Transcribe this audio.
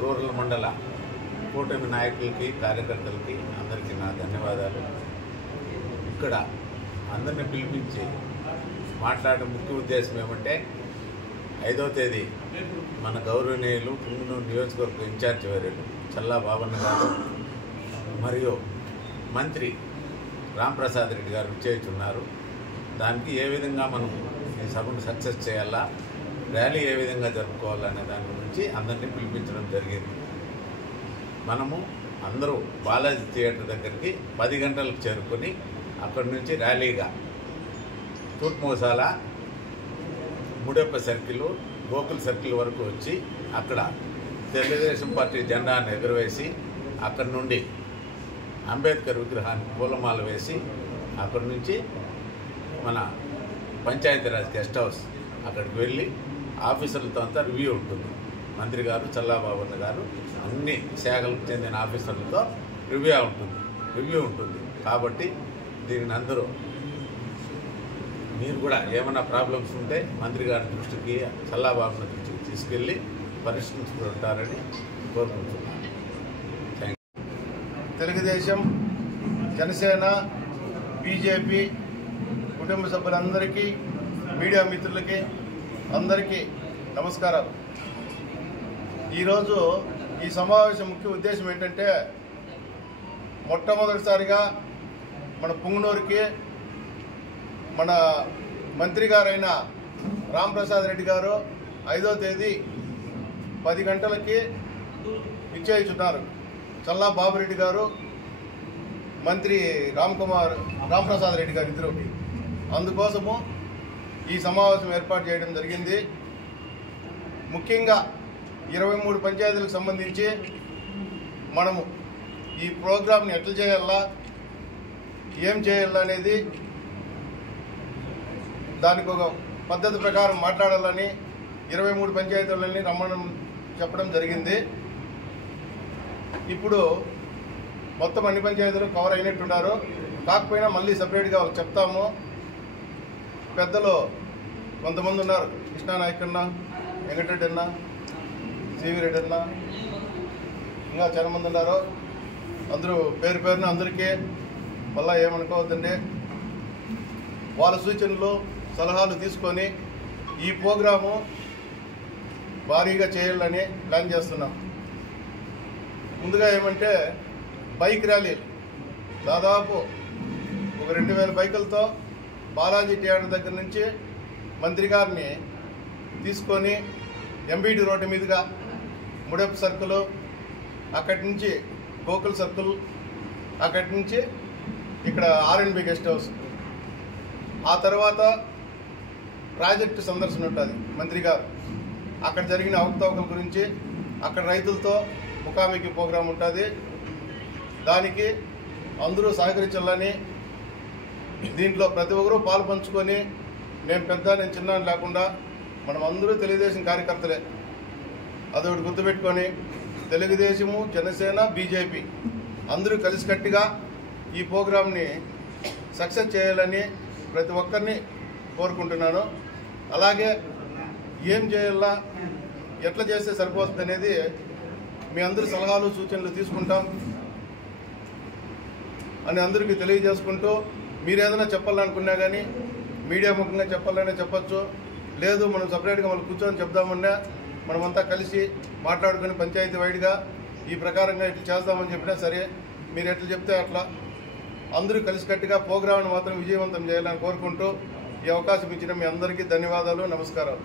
Rural మండల కూటమి నాయకులకి కార్యకర్తలకి అందరికీ నా ధన్యవాదాలు. ఇక్కడ అందరిని పిలిపించి మాట్లాడే ముఖ్య ఉద్దేశం ఏమంటే 5వ తేదీ మన గౌరవనీయులు పుంగనూరు నియోజకవర్గ ఇన్ఛార్జి వర్యులు చల్లా బాబన్న గారు మరియు మంత్రి రాంప్రసాద్ రెడ్డి గారు విచ్చేస్తున్నారు. దానికి ఏ విధంగా మనం ఈ సభను సక్సెస్ చేయాలా, ర్యాలీ ఏ విధంగా జరుపుకోవాలనే దాని గురించి అందరినీ పిలిపించడం జరిగింది. మనము అందరూ బాలాజీ థియేటర్ దగ్గరికి 10 గంటలకు చేరుకొని అక్కడి నుంచి ర్యాలీగా తూర్పుమోసాల, ముడెప్ప సర్కిల్, గోకుల్ సర్కిల్ వరకు వచ్చి అక్కడ తెలుగుదేశం పార్టీ జెండాను ఎగురవేసి అక్కడి నుండి అంబేద్కర్ విగ్రహానికి పూలమాల వేసి అక్కడి నుంచి మన పంచాయతీరాజ్ గెస్ట్ హౌస్ అక్కడికి వెళ్ళి ఆఫీసర్లతో అంతా రివ్యూ ఉంటుంది. మంత్రి గారు చల్లాబాబన్న గారు అన్ని శాఖలకు చెందిన ఆఫీసర్లతో రివ్యూ ఉంటుంది. కాబట్టి దీనిని అందరూ మీరు కూడా ఏమైనా ప్రాబ్లమ్స్ ఉంటే మంత్రి గారి దృష్టికి, చల్లాబాబన్న దృష్టికి తీసుకెళ్ళి పరిష్కరించుకుంటారని కోరుకుంటున్నాను. తెలుగుదేశం, జనసేన, బీజేపీ కుటుంబ సభ్యులందరికీ, మీడియా మిత్రులకి అందరికీ నమస్కారాలు. ఈరోజు ఈ సమావేశం ముఖ్య ఉద్దేశం ఏంటంటే, మొట్టమొదటిసారిగా మన పుంగనూరుకి మన మంత్రి గారైన రాంప్రసాద్ రెడ్డి గారు 5వ తేదీ 10 గంటలకి ఇచ్చేస్తున్నారు. చల్లా బాబురెడ్డి గారు, మంత్రి రాంప్రసాద్ రెడ్డి గారు ఇద్దరు. అందుకోసము ఈ సమావేశం ఏర్పాటు చేయడం జరిగింది. ముఖ్యంగా 23 పంచాయతీలకు సంబంధించి మనము ఈ ప్రోగ్రాంని ఎట్లా చేయాలా, ఏం చేయాలా అనేది దానికి ఒక పద్ధతి ప్రకారం మాట్లాడాలని 23 పంచాయతీలని రమ్మడం చెప్పడం జరిగింది. ఇప్పుడు మొత్తం అన్ని పంచాయతీలు కవర్ అయినట్టున్నారు. కాకపోయినా మళ్ళీ సపరేట్గా చెప్తాము. పెద్దలు కొంతమంది ఉన్నారు, కృష్ణానాయక్ అన్న, వెంకటరెడ్డి అన్న, సివి రెడ్డి అన్న, ఇంకా చాలా మంది ఉన్నారు. అందరూ పేరు పేరున అందరికీ మళ్ళీ ఏమనుకోవద్దండి. వాళ్ళ సూచనలు, సలహాలు తీసుకొని ఈ ప్రోగ్రాము భారీగా చేయాలని ప్లాన్ చేస్తున్నాం. ముందుగా ఏమంటే బైక్ ర్యాలీలు దాదాపు ఒక 2000 బైకులతో బాలాజీ థియేటర్ దగ్గర నుంచి మంత్రి గారిని తీసుకొని ఎంబీటీ రోడ్డు మీదుగా ముడెప్ప సర్కిల్, అక్కడి నుంచి గోకుల్ సర్కిల్, అక్కడి నుంచి ఇక్కడ ఆర్ఎన్బి గెస్ట్ హౌస్, ఆ తర్వాత ప్రాజెక్టు సందర్శన ఉంటుంది మంత్రి గారు. అక్కడ జరిగిన అవకతవకల గురించి, అక్కడ రైతులతో ముఖాముఖి ప్రోగ్రాం ఉంటుంది. దానికి అందరూ సహకరించాలని, దీంట్లో ప్రతి ఒక్కరూ పాలు పంచుకొని, నేను పెద్ద నేను చిన్న లేకుండా మనం అందరూ తెలుగుదేశం కార్యకర్తలే, అదొకటి గుర్తుపెట్టుకొని తెలుగుదేశము, జనసేన, బీజేపీ అందరూ కలిసికట్టుగా ఈ ప్రోగ్రాంని సక్సెస్ చేయాలని ప్రతి ఒక్కరిని కోరుకుంటున్నాను. అలాగే ఏం చేయాలా, ఎట్లా చేస్తే సరిపోతుంది అనేది మీ అందరి సలహాలు, సూచనలు తీసుకుంటాం అని అందరికీ తెలియజేసుకుంటూ, మీరు ఏదైనా చెప్పాలనుకున్నా కానీ మీడియా ముఖంగా చెప్పాలనే చెప్పచ్చు, లేదు మనం సపరేట్గా మనం కూర్చొని చెప్దామన్నా మనమంతా కలిసి మాట్లాడుకుని పంచాయతీ వైడ్గా ఈ ప్రకారంగా ఇట్లా చేద్దామని చెప్పినా సరే, మీరు ఎట్లా చెప్తే అట్లా అందరూ కలిసికట్టుగా ప్రోగ్రాంను మాత్రం విజయవంతం చేయాలని కోరుకుంటూ ఈ అవకాశం ఇచ్చిన మీ అందరికీ ధన్యవాదాలు, నమస్కారం.